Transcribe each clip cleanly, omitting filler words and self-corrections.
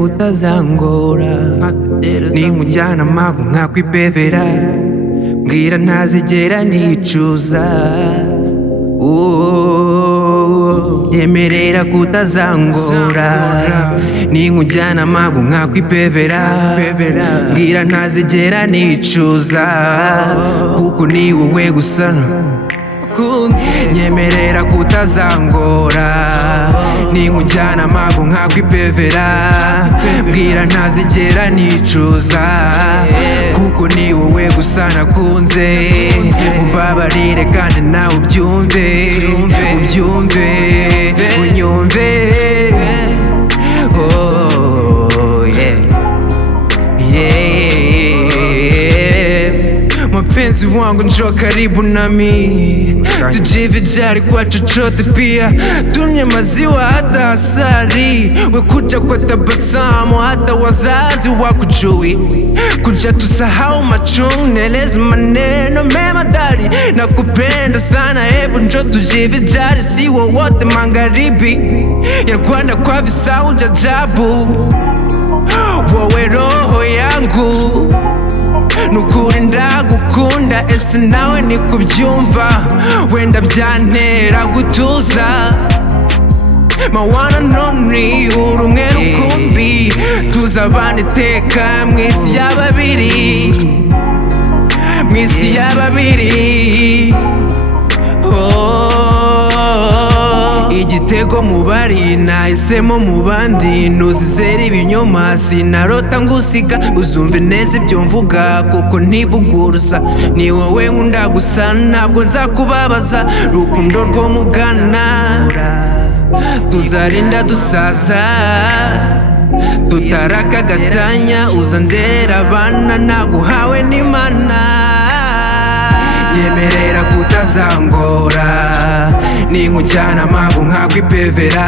kutazangora ninkujyana amagu nkakwipevera mbwira ntazigera nicuza nyemerera kutazangora ninkujyana amagu nkakwipevera mbwira ntazigera nicuza kuko ni wowe gusa nyemerera kutazangora ninkujyana amagu nkakwipevera mbwira ntazigera nicuza kuko ni wowe gusa nakunze umbabarire kandi nawe ubyumve unyumve oh yeah mpenzi wangu njoo karibu nami tujivinjari kwa chochote pia tunywe maziwa hata asali wekuja kwa tabasamu hata wazazi wakujui kuja tusahau machungu neleze maneno mema dali na kupenda sana hebu njoo tujivinjari si wowote magharibi ya Rwanda kwa visau jajabu wowe roho yangu nukuri ndagukunda ese nawe nikubyumva wenda byantera gutuza mawana noni urumwe rukumbi tuzabana iteka mwisi y'ababiri igitego mubari nahisemo mu bandi ntuzizere ibinyoma sinarota ngusiga uzumve neza ibyo mvuga kuko ntivuguruza ni wowe nkunda gusa ntabwo nzakubabaza rukundo rwo mugana tuzarinda dusaza tutaraka gatanya uzanderera abana naguhawe n'Imana nyemerera kutazangora ninkujyana amagu nkakwipevera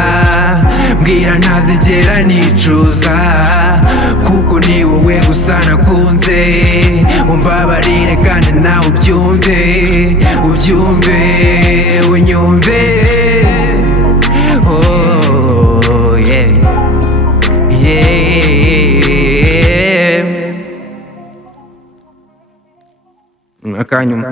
mbwira ntazigera nicuza kuko ni wowe gusa nakunze umbabarire kandi nawe ubyumve unyumve oh yeah akanyuma